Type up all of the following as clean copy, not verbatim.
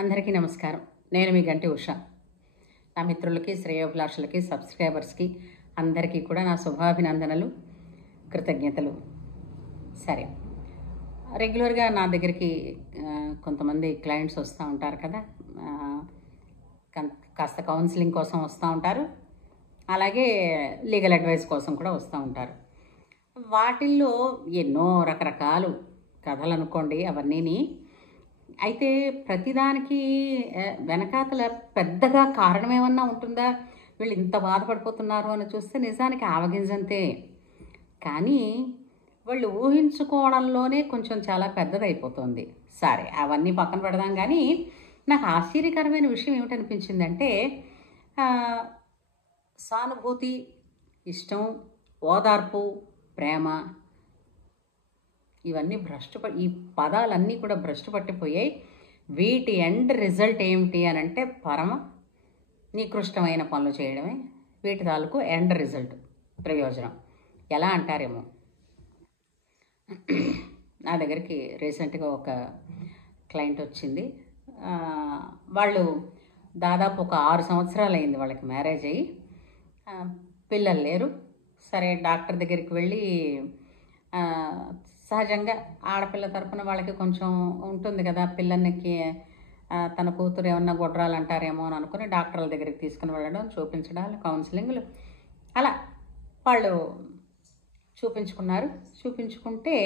అందరికీ నమస్కారం. నేను మీ గంటి ఉష. నా మిత్రులకి, శ్రేయోభిలాషులకి, సబ్స్క్రైబర్స్కి అందరికీ కూడా నా శుభాభినందనలు, కృతజ్ఞతలు. సరే, రెగ్యులర్గా నా దగ్గరికి కొంతమంది క్లయింట్స్ వస్తూ ఉంటారు కదా, కాస్త కౌన్సిలింగ్ కోసం వస్తూ ఉంటారు, అలాగే లీగల్ అడ్వైస్ కోసం కూడా వస్తూ ఉంటారు. వాటిల్లో ఎన్నో రకరకాలు కథలు అనుకోండి అవన్నీని. అయితే ప్రతిదానికి వెనకాతల పెద్దగా కారణం ఏమన్నా ఉంటుందా, వీళ్ళు ఇంత బాధపడిపోతున్నారు అని చూస్తే నిజానికి ఆవగింజంతే. కానీ వాళ్ళు ఊహించుకోవడంలోనే కొంచెం చాలా పెద్దదైపోతుంది. సరే, అవన్నీ పక్కన పెడదాం. కానీ నాకు ఆశ్చర్యకరమైన విషయం ఏమిటనిపించిందంటే, సానుభూతి, ఇష్టం, ఓదార్పు, ప్రేమ, ఇవన్నీ ఈ పదాలన్నీ కూడా భ్రష్టు పట్టిపోయాయి. వీటి ఎండ్ రిజల్ట్ ఏమిటి అని అంటే పరమ నికృష్టమైన పనులు చేయడమే వీటి తాలూకు ఎండ్ రిజల్ట్, ప్రయోజనం. ఎలా అంటారేమో, నా దగ్గరికి రీసెంట్గా ఒక క్లయింట్ వచ్చింది. వాళ్ళు దాదాపు ఒక 6 సంవత్సరాలు అయింది వాళ్ళకి మ్యారేజ్ అయ్యి, పిల్లలు లేరు. సరే, డాక్టర్ దగ్గరికి వెళ్ళి సహజంగా ఆడపిల్ల తరపున వాళ్ళకి కొంచెం ఉంటుంది కదా, పిల్లనికి తన కూతురు ఏమన్నా గొడ్రాలు అంటారేమో అని అనుకుని డాక్టర్ల దగ్గరికి తీసుకుని వెళ్ళడం, చూపించడాలు, కౌన్సిలింగ్లు, అలా వాళ్ళు చూపించుకుంటే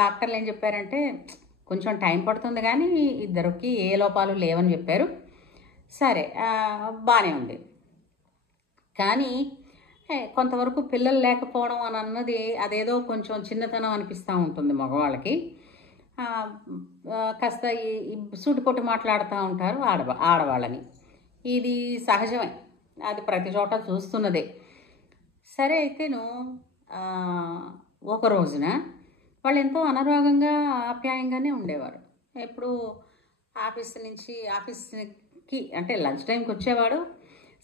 డాక్టర్లు ఏం చెప్పారంటే, కొంచెం టైం పడుతుంది కానీ ఇద్దరికి ఏ లోపాలు లేవని చెప్పారు. సరే, బాగానే ఉంది. కానీ కొంతవరకు పిల్లలు లేకపోవడం అని అన్నది అదేదో కొంచెం చిన్నతనం అనిపిస్తూ ఉంటుంది మగవాళ్ళకి. కాస్త ఈ సూటిపోటు మాట్లాడుతూ ఉంటారు ఆడవాళ్ళని. ఇది సహజమే, అది ప్రతి చోట చూస్తున్నదే. సరే, అయితేను ఒక రోజున వాళ్ళు ఎంతో అనురాగంగా ఆప్యాయంగానే ఉండేవారు. ఎప్పుడు ఆఫీస్కి అంటే లంచ్ టైంకి వచ్చేవాడు.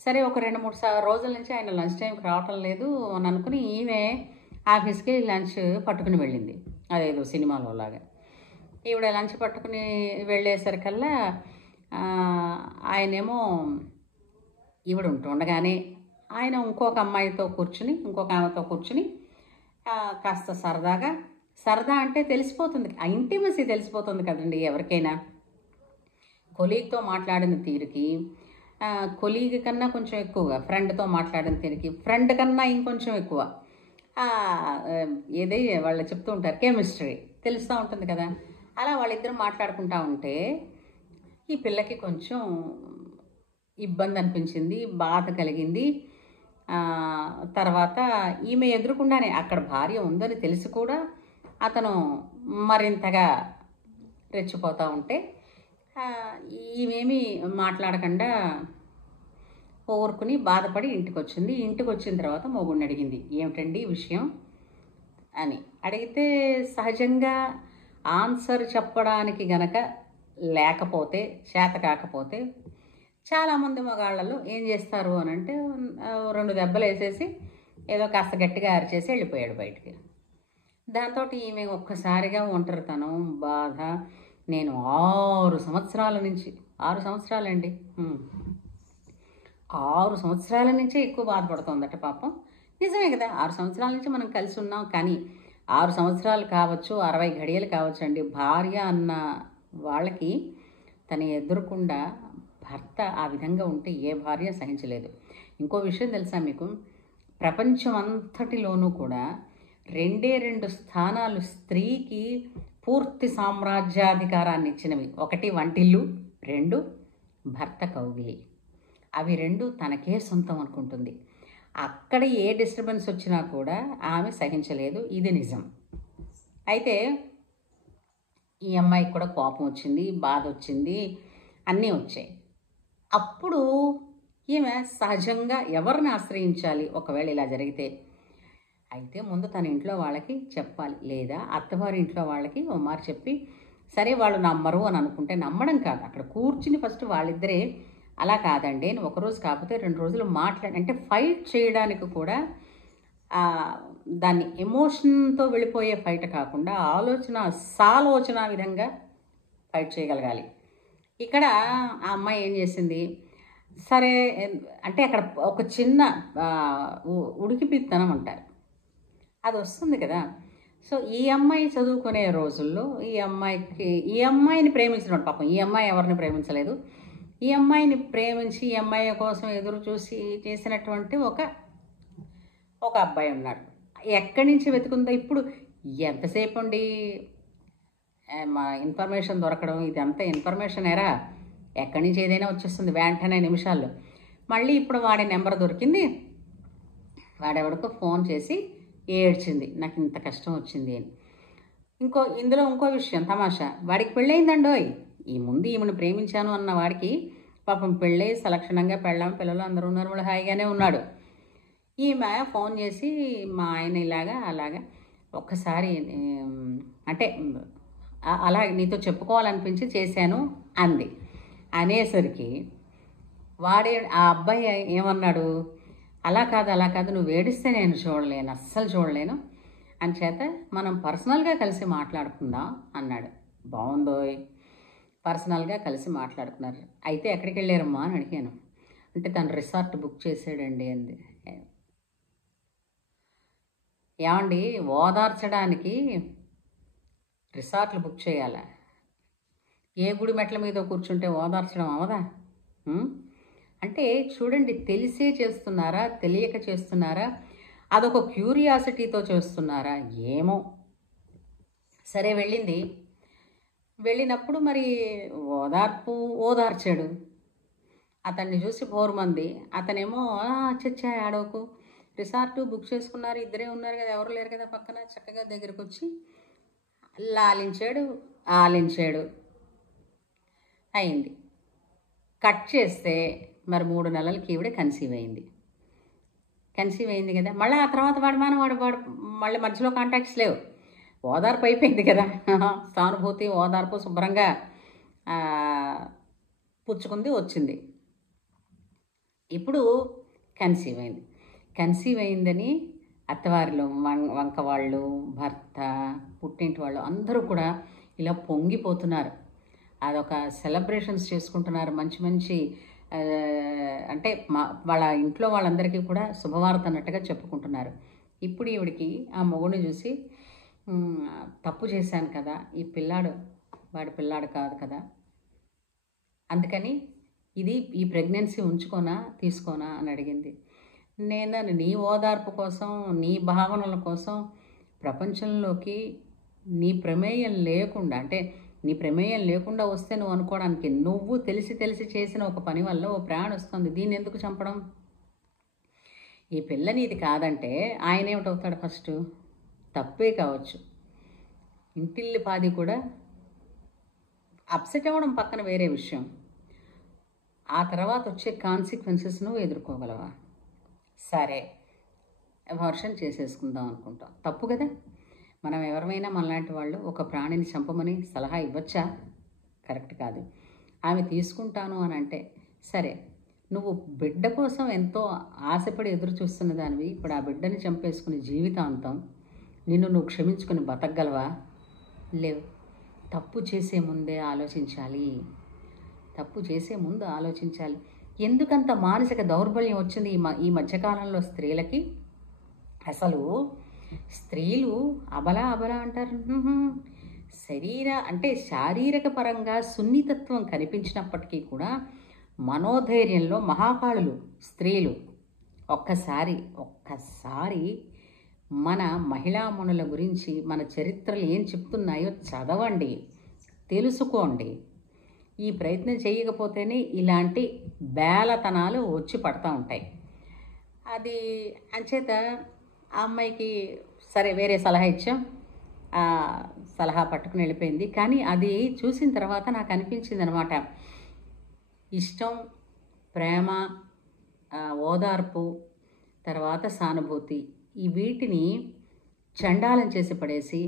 సరే, ఒక 2-3 రోజుల నుంచి ఆయన లంచ్ టైంకి రావటం లేదు అని అనుకుని ఈమె ఆఫీస్కి లంచ్ పట్టుకుని వెళ్ళింది, అదేదో సినిమాలో లాగా. ఈవిడ లంచ్ పట్టుకుని వెళ్ళేసరికల్లా ఆయనేమో ఈవిడ ఉంటుండగానే ఆయన ఇంకొక ఆమెతో కూర్చుని కాస్త సరదా అంటే తెలిసిపోతుంది, ఆ ఇంటిమసీ తెలిసిపోతుంది కదండి ఎవరికైనా. కొలీగ్తో మాట్లాడిన తీరుకి, కొలీగ్ కన్నా కొంచెం ఎక్కువగా ఫ్రెండ్తో మాట్లాడిన తీరుకి, ఫ్రెండ్ కన్నా ఇంకొంచెం ఎక్కువ వాళ్ళు చెప్తూ ఉంటారు, కెమిస్ట్రీ తెలుస్తూ ఉంటుంది కదా. అలా వాళ్ళిద్దరూ మాట్లాడుకుంటూ ఉంటే ఈ పిల్లకి కొంచెం ఇబ్బంది అనిపించింది, బాధ కలిగింది. తర్వాత ఈమె ఎదురుకుండానే అక్కడ భార్య ఉందని తెలిసి కూడా అతను మరింతగా రెచ్చిపోతూ ఉంటే ఈమెమి మాట్లాడకుండా ఊరుకుని బాధపడి ఇంటికి వచ్చింది. ఇంటికి వచ్చిన తర్వాత మొగుడిని అడిగింది, ఏమిటండి విషయం అని. అడిగితే సహజంగా ఆన్సర్ చెప్పడానికి గనక లేకపోతే, చేత కాకపోతే చాలామంది మగాళ్ళలో ఏం చేస్తారు అని అంటే 2 దెబ్బలు వేసేసి ఏదో కాస్త గట్టిగా అరిచేసి వెళ్ళిపోయాడు బయటికి. దాంతో ఈమె ఒక్కసారిగా ఒంటరితనం, బాధ. నేను 6 సంవత్సరాల నుంచి 6 సంవత్సరాలండి 6 సంవత్సరాల నుంచే ఎక్కువ బాధపడుతోందట పాపం. నిజమే కదా, 6 సంవత్సరాల నుంచి మనం కలిసి ఉన్నాం. కానీ 6 సంవత్సరాలు కావచ్చు, 60 గడియలు కావచ్చు అండి, భార్య అన్న వాళ్ళకి తన ఎదురుకుండా భర్త ఆ విధంగా ఉంటే ఏ భార్య సహించలేదు. ఇంకో విషయం తెలుసా మీకు, ప్రపంచం అంతటిలోనూ కూడా 2 స్థానాలు స్త్రీకి పూర్తి సామ్రాజ్యాధికారాన్ని ఇచ్చినవి. 1 వంటిల్లు, 2 భర్త కౌగిలి. అవి 2 తనకే సొంతం అనుకుంటుంది. అక్కడ ఏ డిస్టర్బెన్స్ వచ్చినా కూడా ఆమె సహించలేదు, ఇది నిజం. అయితే ఈ అమ్మాయికి కూడా కోపం వచ్చింది, బాధ వచ్చింది, అన్నీ వచ్చాయి. అప్పుడు ఈమె సహజంగా ఎవరిని ఆశ్రయించాలి ఒకవేళ ఇలా జరిగితే? అయితే ముందు తన ఇంట్లో వాళ్ళకి చెప్పాలి, లేదా అత్తవారి ఇంట్లో వాళ్ళకి ఓ మాట చెప్పి, సరే వాళ్ళు నమ్మరు అని అనుకుంటే నమ్మడం కాదు, అక్కడ కూర్చుని ఫస్ట్ వాళ్ళిద్దరే, అలా కాదండి ఒకరోజు కాకపోతే 2 రోజులు అంటే ఫైట్ చేయడానికి కూడా దాన్ని ఎమోషన్తో వెళ్ళిపోయే ఫైట్ కాకుండా సాలోచన విధంగా ఫైట్ చేయగలగాలి. ఇక్కడ ఆ అమ్మాయి ఏం చేసింది, సరే అంటే అక్కడ ఒక చిన్న ఉడికిపిత్తనం అంటారు, అది వస్తుంది కదా. సో ఈ అమ్మాయి చదువుకునే రోజుల్లో ఈ అమ్మాయిని ప్రేమించినాడు పాపం. ఈ అమ్మాయి ఎవరిని ప్రేమించలేదు. ఈ అమ్మాయిని ప్రేమించి ఈ అమ్మాయి కోసం ఎదురు చూసి చేసినటువంటి ఒక అబ్బాయి ఉన్నాడు. ఎక్కడి నుంచి వెతుకుందో ఇప్పుడు ఎంతసేపు అండి మా ఇన్ఫర్మేషన్ దొరకడం, ఇదంతా ఇన్ఫర్మేషన్ ఎరా, ఎక్కడి నుంచి ఏదైనా వచ్చేస్తుంది వెంటనే నిమిషాల్లో. మళ్ళీ ఇప్పుడు వాడి నెంబర్ దొరికింది. వాడెవడికో ఫోన్ చేసి ఏడ్చింది, నాకు ఇంత కష్టం వచ్చింది అని. ఇందులో ఇంకో విషయం తమాషా, వాడికి పెళ్ళయిందండోయ్. ఈ ముందు ఈమెను ప్రేమించాను అన్న వాడికి పాపం పెళ్ళై సలక్షణంగా పెళ్ళాం పిల్లలు అందరూ ఉన్నారు, వాళ్ళు హాయిగానే ఉన్నాడు. ఈమె ఫోన్ చేసి మా ఆయన ఇలాగా అలాగా ఒక్కసారి అంటే అలా నీతో చెప్పుకోవాలనిపించి చేశాను అంది. అనేసరికి ఆ అబ్బాయి ఏమన్నాడు, అలా కాదు నువ్వు ఏడిస్తే నేను చూడలేను, అస్సలు చూడలేను, అంచేత మనం పర్సనల్గా కలిసి మాట్లాడుకుందాం అన్నాడు. బాగుందోయ్, పర్సనల్గా కలిసి మాట్లాడుకున్నారు. అయితే ఎక్కడికి వెళ్ళారమ్మా అని అడిగాను. అంటే తను రిసార్ట్ బుక్ చేసాడండి అంది. ఏమండి, ఓదార్చడానికి రిసార్ట్లు బుక్ చేయాలా? ఏ గుడి మెట్ల మీద కూర్చుంటే ఓదార్చడం అవదా? అంటే చూడండి, తెలిసే చేస్తున్నారా తెలియక చేస్తున్నారా, అదొక క్యూరియాసిటీతో చేస్తున్నారా ఏమో. సరే వెళ్ళినప్పుడు మరి ఓదార్చాడు. అతన్ని చూసి బోరుమంది. అతనేమో చచ్చా ఆడోకు, రిసార్టు బుక్ చేసుకున్నారు, ఇద్దరే ఉన్నారు కదా, ఎవరు లేరు కదా పక్కన, చక్కగా దగ్గరికి వచ్చి ఆలించాడు. అయింది. కట్ చేస్తే మరి 3 నెలలకి ఈవిడే కన్సీవ్ అయింది కదా. మళ్ళీ ఆ తర్వాత వాడు మళ్ళీ మధ్యలో కాంటాక్ట్స్ లేవు. ఓదార్పు అయిపోయింది కదా, సానుభూతి ఓదార్పు శుభ్రంగా పుచ్చుకుంది, వచ్చింది. ఇప్పుడు కన్సీవ్ అయిందని అత్తవారిలో వంక వాళ్ళు, భర్త, పుట్టింటి వాళ్ళు అందరూ కూడా ఇలా పొంగిపోతున్నారు. అదొక సెలబ్రేషన్స్ చేసుకుంటున్నారు. మంచి అంటే వాళ్ళ ఇంట్లో వాళ్ళందరికీ కూడా శుభవార్త అన్నట్టుగా చెప్పుకుంటున్నారు. ఇప్పుడు ఈవిడికి ఆ మొగుడిని చూసి తప్పు చేశాను కదా, ఈ వాడి పిల్లాడు కాదు కదా, అందుకని ఈ ప్రెగ్నెన్సీ తీసుకోనా అని అడిగింది. నేను నీ ఓదార్పు కోసం, నీ భావనల కోసం ప్రపంచంలోకి నీ ప్రమేయం లేకుండా వస్తే నువ్వు అనుకోవడానికి, నువ్వు తెలిసి చేసిన ఒక పని వల్ల ఓ ప్రాణం వస్తుంది, దీన్ని ఎందుకు చంపడం? ఈ పిల్ల నీది కాదంటే ఆయన ఏమిటవుతాడు? ఫస్ట్ తప్పే కావచ్చు, ఇంటిల్లిపాది కూడా అప్సెట్ అవ్వడం పక్కన వేరే విషయం, ఆ తర్వాత వచ్చే కాన్సిక్వెన్సెస్ నువ్వు ఎదుర్కోగలవా? సరే అబార్షన్ చేసేసుకుందాం అనుకుంటాం, తప్పు కదా. మనం ఎవరైనా మనలాంటి వాళ్ళు ఒక ప్రాణిని చంపమని సలహా ఇవ్వచ్చా? కరెక్ట్ కాదు. ఆమె తీసుకుంటాను అని అంటే సరే, నువ్వు బిడ్డ కోసం ఎంతో ఆశపడి ఎదురు చూస్తున్న దానివి, ఇప్పుడు ఆ బిడ్డని చంపేసుకుని జీవితాంతం నువ్వు క్షమించుకుని బతకగలవా? లేవు. తప్పు చేసే ముందు ఆలోచించాలి. ఎందుకంత మానసిక దౌర్బల్యం వచ్చింది ఈ మధ్యకాలంలో స్త్రీలకి? అసలు స్త్రీలు అబలా అంటారు. శారీరక పరంగా సున్నితత్వం కనిపించినప్పటికీ కూడా మనోధైర్యంలో మహాకాళులు స్త్రీలు. ఒక్కసారి మన మహిళామణుల గురించి మన చరిత్రలు ఏం చెప్తున్నాయో చదవండి, తెలుసుకోండి. ఈ ప్రయత్నం చేయకపోతేనే ఇలాంటి బేలతనాలు వచ్చి పడతా ఉంటాయి. అది అంచేత ఆ అమ్మాయికి సరే వేరే సలహా ఇచ్చాం, సలహా పట్టుకుని వెళ్ళిపోయింది. కానీ అది చూసిన తర్వాత నాకు అనిపించింది అనమాట, ఇష్టం, ప్రేమ, ఓదార్పు, తర్వాత సానుభూతి, ఈ వీటిని చండాలం చేసి పడేసి,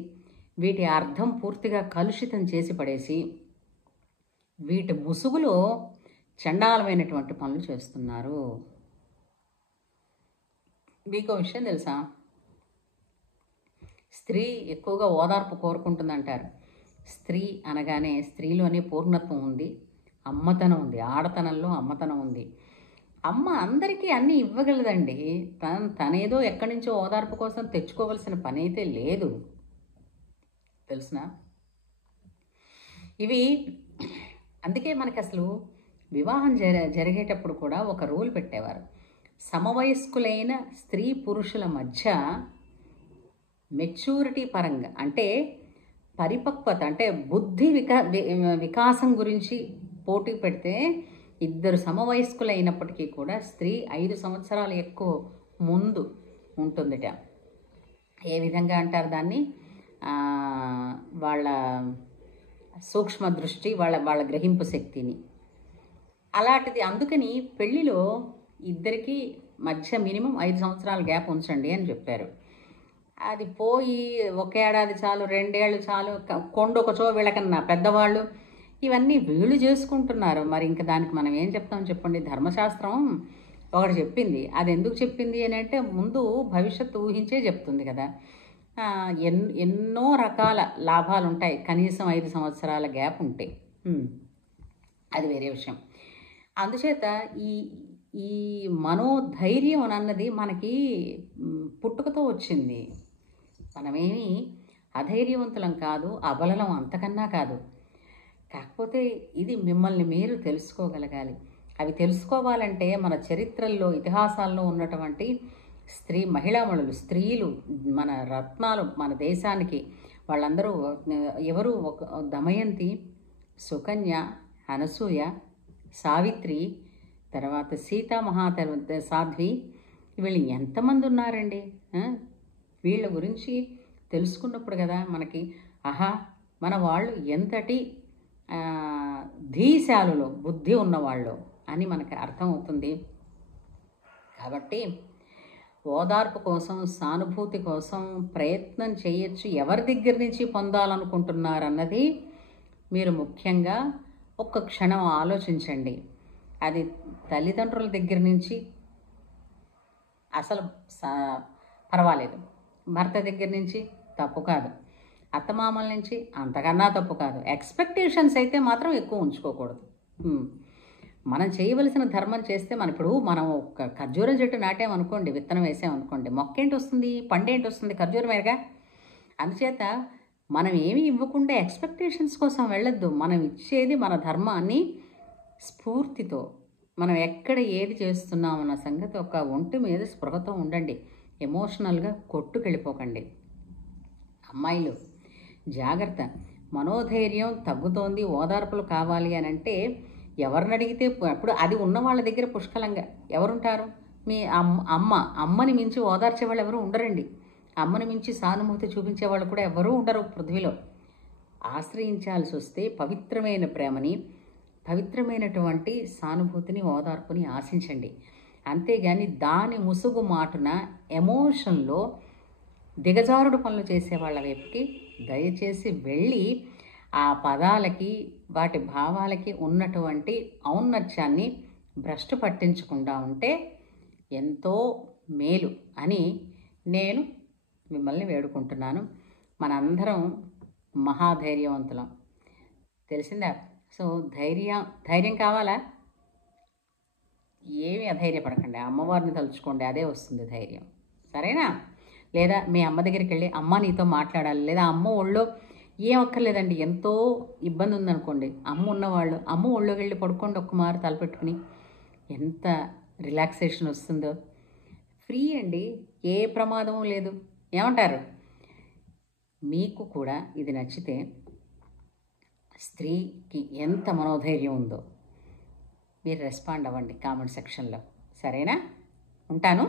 వీటి అర్థం పూర్తిగా కలుషితం చేసి పడేసి, వీటి ముసుగులో చండాలమైనటువంటి పనులు చేస్తున్నారు. మీకు విషయం తెలుసా? స్త్రీ ఎక్కువగా ఓదార్పు కోరుకుంటుందంటారు. స్త్రీ అనగానే స్త్రీలోనే పూర్ణత్వం ఉంది, అమ్మతనం ఉంది, ఆడతనంలో అమ్మతనం ఉంది. అమ్మ అందరికీ అన్నీ ఇవ్వగలదండి. తనేదో ఎక్కడి నుంచో ఓదార్పు కోసం తెచ్చుకోవలసిన పని అయితే లేదు, తెలుసునా? ఇవి అందుకే మనకి అసలు వివాహం జరిగేటప్పుడు కూడా ఒక రూల్ పెట్టేవారు. సమవయస్కులైన స్త్రీ పురుషుల మధ్య మెచ్యూరిటీ పరంగా, అంటే పరిపక్వత, అంటే బుద్ధి వికాసం గురించి పోటీ పెడితే ఇద్దరు సమవయస్కులైనప్పటికీ కూడా స్త్రీ 5 సంవత్సరాలు ఎక్కువ ముందు ఉంటుందిట. ఏ విధంగా అంటారు దాన్ని? వాళ్ళ సూక్ష్మ దృష్టి, వాళ్ళ గ్రహింపు శక్తిని. అలాంటిది. అందుకని పెళ్లిలో ఇద్దరికి మధ్య మినిమం 5 సంవత్సరాల గ్యాప్ ఉంచండి అని చెప్పారు. అది పోయి 1 ఏడాది చాలు, 2 ఏళ్ళు చాలు, కొండొకచో వీళ్ళకన్నా పెద్దవాళ్ళు, ఇవన్నీ వీళ్ళు చేసుకుంటున్నారు. మరి ఇంకా దానికి మనం ఏం చెప్తాం చెప్పండి? ధర్మశాస్త్రం ఒకటి చెప్పింది. అది ఎందుకు చెప్పింది అని అంటే ముందు భవిష్యత్తు ఊహించే చెప్తుంది కదా. ఎన్నో రకాల లాభాలు ఉంటాయి కనీసం 5 సంవత్సరాల గ్యాప్ ఉంటే. అది వేరే విషయం. అందుచేత ఈ మనోధైర్యం అన్నది మనకి పుట్టుకతో వచ్చింది. మనమేమి అధైర్యవంతులం కాదు, అబలలం అంతకన్నా కాదు. కాకపోతే ఇది మిమ్మల్ని మీరు తెలుసుకోగలగాలి. అవి తెలుసుకోవాలంటే మన చరిత్రల్లో, ఇతిహాసాల్లో ఉన్నటువంటి మహిళామణులు, స్త్రీలు, మన రత్నాలు, మన దేశానికి వాళ్ళందరూ ఎవరు? దమయంతి, సుకన్య, అనసూయ, సావిత్రి, తర్వాత సాధ్వి, వీళ్ళు ఎంతమంది ఉన్నారండి? వీళ్ళ గురించి తెలుసుకున్నప్పుడు కదా మనకి మన వాళ్ళు ఎంతటి ధీశాలులో బుద్ధి ఉన్నవాళ్ళు అని మనకి అర్థమవుతుంది. కాబట్టి ఓదార్పు కోసం, సానుభూతి కోసం ప్రయత్నం చేయొచ్చు. ఎవరి దగ్గర నుంచి పొందాలనుకుంటున్నారన్నది మీరు ముఖ్యంగా ఒక్క క్షణం ఆలోచించండి. అది తల్లిదండ్రుల దగ్గర నుంచి అసలు పర్వాలేదు, భర్త దగ్గర నుంచి తప్పు కాదు, అత్తమామల నుంచి అంతకన్నా తప్పు కాదు. ఎక్స్పెక్టేషన్స్ అయితే మాత్రం ఎక్కువ ఉంచుకోకూడదు. మనం చేయవలసిన ధర్మం చేస్తే మనం ఒక ఖర్జూరం చెట్టు నాటామనుకోండి, విత్తనం వేసామనుకోండి, మొక్కేంటి వస్తుంది? పండేంటి వస్తుంది? ఖర్జూరమేగా. అందుచేత మనం ఏమీ ఇవ్వకుండా ఎక్స్పెక్టేషన్స్ కోసం వెళ్ళొద్దు. మనం ఇచ్చేది మన ధర్మాన్ని స్ఫూర్తితో, మనం ఎక్కడ ఏది చేస్తున్నామన్న సంగతి ఒక ఒంటి మీద స్పృహతో ఉండండి. ఎమోషనల్గా కొట్టుకెళ్ళిపోకండి. అమ్మాయిలు జాగ్రత్త. మనోధైర్యం తగ్గుతోంది, ఓదార్పులు కావాలి అని అంటే ఎవరిని అడిగితే అప్పుడు అది ఉన్న వాళ్ళ దగ్గర పుష్కలంగా ఎవరుంటారు? మీ అమ్మని మించి ఓదార్చే వాళ్ళు ఎవరు ఉండరండి. అమ్మని మించి సానుభూతి చూపించే వాళ్ళు కూడా ఎవరూ ఉండరు పృథ్వీలో. ఆశ్రయించాల్సి వస్తే పవిత్రమైన ప్రేమని, పవిత్రమైనటువంటి సానుభూతిని, ఓదార్పుని ఆశించండి. అంతేగాని దాని ముసుగు మాటున ఎమోషన్లో దిగజారుడు పనులు చేసే వాళ్ళ వైపుకి దయచేసి వెళ్ళి ఆ పదాలకి, వాటి భావాలకి ఉన్నటువంటి ఔన్నత్యాన్ని భ్రష్టు పట్టించకుండా ఉంటే ఎంతో మేలు అని నేను మిమ్మల్ని వేడుకుంటున్నాను. మనందరం మహాధైర్యవంతులం, తెలిసిందా? సో ధైర్యం కావాలా? ఏమీ అధైర్యపడకండి, అమ్మవారిని తలుచుకోండి, అదే వస్తుంది ధైర్యం. సరేనా? లేదా మీ అమ్మ దగ్గరికి వెళ్ళి అమ్మ నీతో మాట్లాడాలి, లేదా అమ్మ ఒళ్ళో ఏం అక్కర్లేదండి, ఎంతో ఇబ్బంది ఉందనుకోండి, అమ్మ ఉన్నవాళ్ళు అమ్మ ఒళ్ళోకి వెళ్ళి పడుకోండి, ఒక్క మారు తలపెట్టుకుని. ఎంత రిలాక్సేషన్ వస్తుందో. ఫ్రీ అండి, ఏ ప్రమాదం లేదు. ఏమంటారు? మీకు కూడా ఇది నచ్చితే స్త్రీకి ఎంత మనోధైర్యం ఉందో మీరు రెస్పాండ్ అవ్వండి కామెంట్ సెక్షన్లో. సరేనా? ఉంటాను.